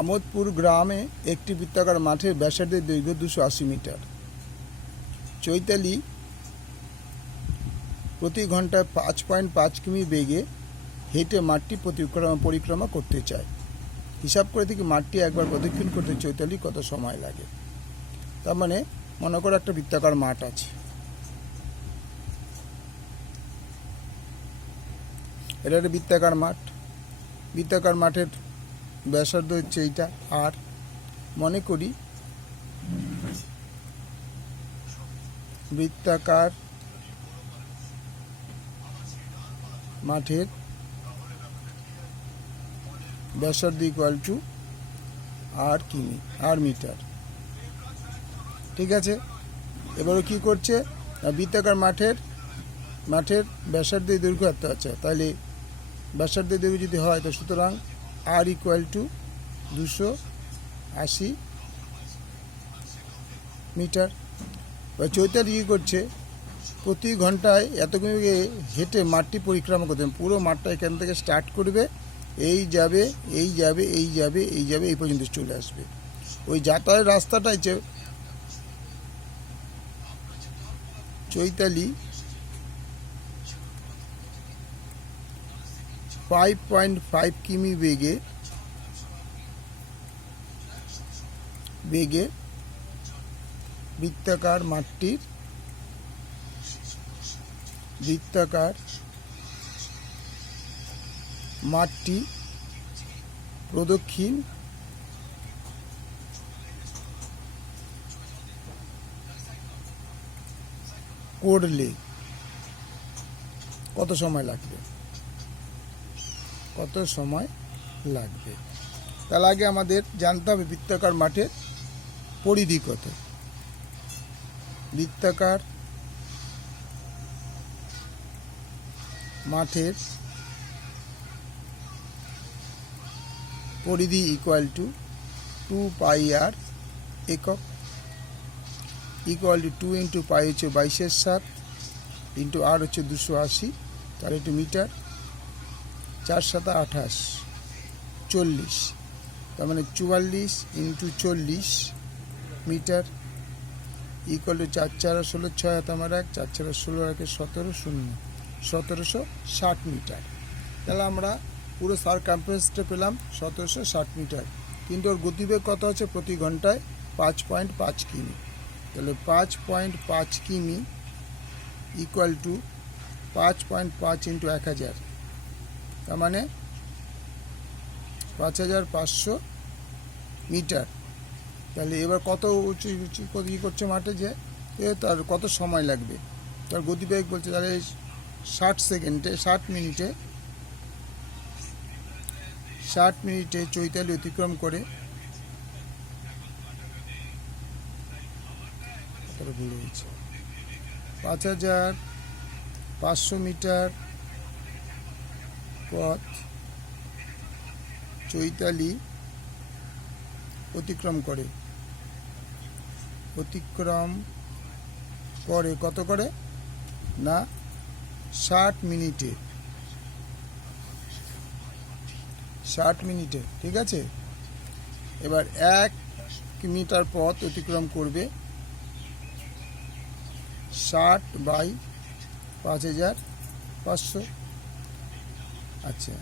আমোদপুর গ্রামে একটি বৃত্তাকার মাঠের ব্যাসার্ধের দৈর্ঘ্য 280 মিটার। চৈতালি প্রতি ঘন্টায় 5.5 কিমি বেগে হেঁটে মাঠটি পরিক্রমা করতে চায়। হিসাব করে থেকে মাঠটি একবার প্রদক্ষিণ করতে চৈতালি কত সময় লাগে। তার মানে মনে করো একটা বৃত্তাকার মাঠ আছে, এটা একটা বৃত্তাকার মাঠ। বৃত্তাকার মাঠের ব্যাসার্ধ হচ্ছে এইটা। আর মনে করি বৃত্তাকার মাঠের ব্যাসার্ধ ইকুয়াল টু আর কিমি, আর মিটার। ঠিক আছে, এবারে কি করছে, বৃত্তাকার মাঠের ব্যাসার্ধের দৈর্ঘ্য এত আছে, তাহলে ব্যাসার্ধের দৈর্ঘ্য যদি হয় তো সুতরাং আর ইকুয়াল টু 280 মিটার। চৈতালি কী করছে, প্রতি ঘন্টায় এত কিমি হেঁটে মাঠটি পরিক্রমা করতে, পুরো মাঠটা এখান থেকে স্টার্ট করবে, এই যাবে এই যাবে এই যাবে এই যাবে এই পর্যন্ত চলে আসবে। ওই যাতায়াতের রাস্তাটাই চৈতালি 5.5 কিমি বেগে বৃত্তাকার মাঠটি প্রদক্ষিণ করলে কত সময় লাগবে। তার আগে আমাদের জানতে হবে বৃত্তাকার মাঠের পরিধি কত। বৃত্তাকার মাঠের পরিধি ইকুয়াল টু 2πr একক, ইকুয়াল টু 2 ইন্টু পাই হচ্ছে 22/7 ইন্টু আর হচ্ছে 280, তাহলে একটু মিটার, 4×7 = 28, 40, তার মানে 44 ইন্টু 40 মিটার, ইকুয়াল টু 4×4 = 16, 6 হাত আমার 1, 4×4 = 16, 1760 মিটার। তাহলে আমরা পুরো সারকামফারেন্সটা পেলাম 1760 মিটার, কিন্তু ওর গতিবেগ কত আছে, প্রতি ঘন্টায় 5.5 কিমি। তাহলে 5.5 কিমি ইকুয়াল টু 5.5 ইন্টু 1000, তার মানে 5500 মিটার। তাহলে এবার কত কী করছে মাঠে, যে তার কত সময় লাগবে, তার গতিবেগ বলছে, তাহলে 60 মিনিটে চৈতালি অতিক্রম করে 5500 মিটার পথ চৈতালি অতিক্রম করে কত করে না 60 মিনিটে। ঠিক আছে, এবার 1 মিটার পথ অতিক্রম করবে 60/5500। আচ্ছা,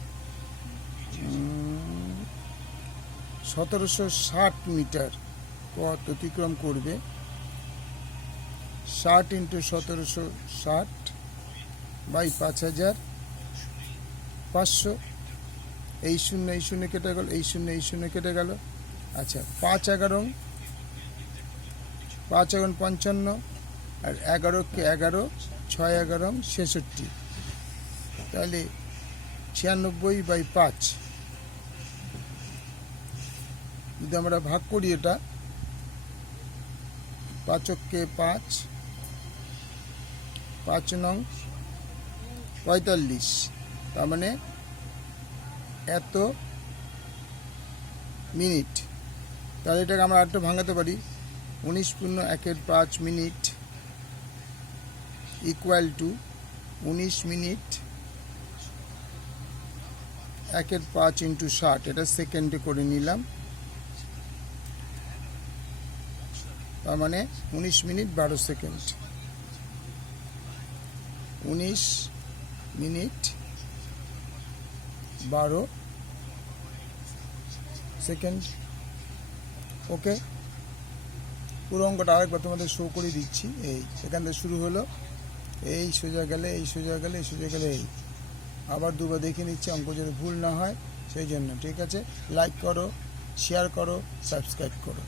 1760 মিটার পথ অতিক্রম করবে 60 ইন্টু 1760/5500। এই শূন্য কেটে গেল, এই শূন্য কেটে গেল। আচ্ছা, 5×11 55, আর 11 × 11 6×11 66, তাহলে 96/5 যদি আমরা ভাগ করি, এটা 5×5, 5×9 45, তার মানে এত মিনিট। তাহলে এটাকে আমরা আরেকটু ভাঙাতে পারি, 19.1/5 মিনিট ইকুয়াল টু 19 মিনিট 1/5 × 60, এটা সেকেন্ডে করে নিলাম, তার মানে 19 মিনিট 12 সেকেন্ড, 19 মিনিট 12 সেকেন্ড। ওকে, পুরো অঙ্কটা আরেকবার তোমাদের শো করে দিচ্ছি। এই এখান থেকে শুরু হলো, এই সোজা গেলে, এই সোজা গেলে, এই সোজা গেলে, এই আবার দুবার দেখে নিচ্ছি অঙ্ক যাতে ভুল না হয় সেই জন্য। ঠিক আছে, লাইক করো, শেয়ার করো, সাবস্ক্রাইব করো।